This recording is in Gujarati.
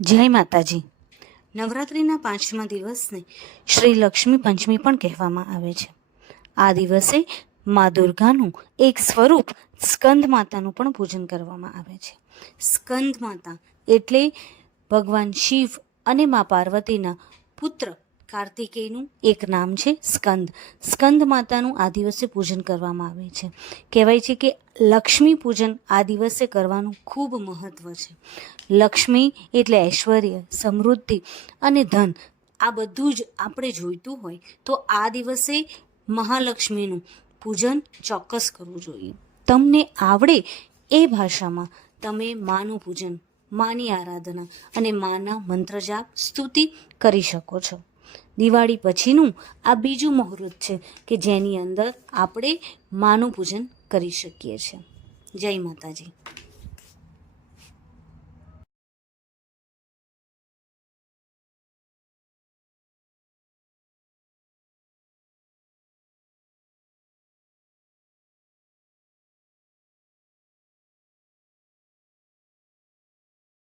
જય માતાજી. નવરાત્રિના પાંચમા દિવસને શ્રી લક્ષ્મી પંચમી પણ કહેવામાં આવે છે. આ દિવસે મા દુર્ગાનું એક સ્વરૂપ સ્કંદ માતાનું પણ પૂજન કરવામાં આવે છે. સ્કંદ માતા એટલે ભગવાન શિવ અને મા પાર્વતીના પુત્ર કાર્તિકેયનું એક નામ છે સ્કંદ. સ્કંદ માતાનું આ દિવસે પૂજન કરવામાં આવે છે. કહેવાય છે કે લક્ષ્મી પૂજન આ દિવસે કરવાનું ખૂબ મહત્ત્વ છે. લક્ષ્મી એટલે ઐશ્વર્ય, સમૃદ્ધિ અને ધન. આ બધું જ આપણે જોઈતું હોય તો આ દિવસે મહાલક્ષ્મીનું પૂજન ચોક્કસ કરવું જોઈએ. તમને આવડે એ ભાષામાં તમે માનું પૂજન, માની આરાધના અને માના મંત્ર જાપ સ્તુતિ કરી શકો છો. દિવાળી પછીનું આ બીજું મુહૂર્ત છે કે જેની અંદર આપણે માનું પૂજન કરી શકીએ છીએ. જય માતાજી.